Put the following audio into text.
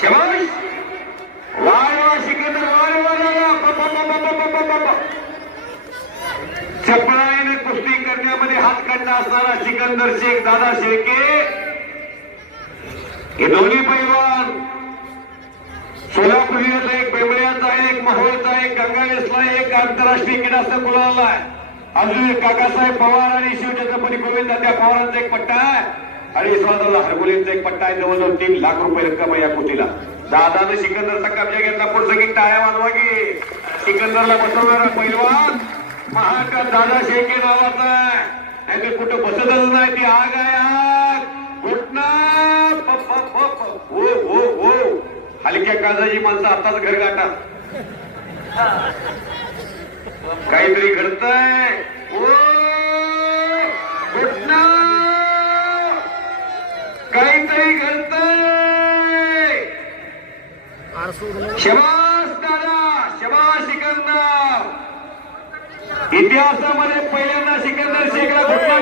शबाश वाह सिकंदर चपळाईने कुस्ती करण्यामध्ये हातखंडा असणारा सिकंदर शेख दादा शेळके हे दोन्ही पैलवान सोलापुरीचा एक बेंबळ्याचा एक मोहोळचा एक गंगावेसला एक आंतरराष्ट्रीय क्रीडा संकुलाला आहे. अजून एक काकासाहेब पवार आणि शिवछत्रपती गोविंद त्या पवारांचा एक पट्टा आहे आणि स्वादाला हरगोलींचा एक पट्टा आहे. जवळजवळ 3 लाख रुपये रक्कम आहे या कुस्तीला. दादाने सिकंदरचा कब्जा घेतला. पुढचं की टाळ्या वाजवा की सिकंदरला बसवणारा पैलवान महाकाल दादा शेळके नावाचा आहे. नाही ते कुठं बसतच नाही. ती आग आहे आग घुटणार हो हो हो हलक्या काळजाची माणसं आताच घर गाठतात. काहीतरी घडतंय ओ घुटणार काहीतरी घडतंय. शबाश दादा शबाश सिकंदर. इतिहासामध्ये पहिल्यांदा सिकंदर शेखला घुटणार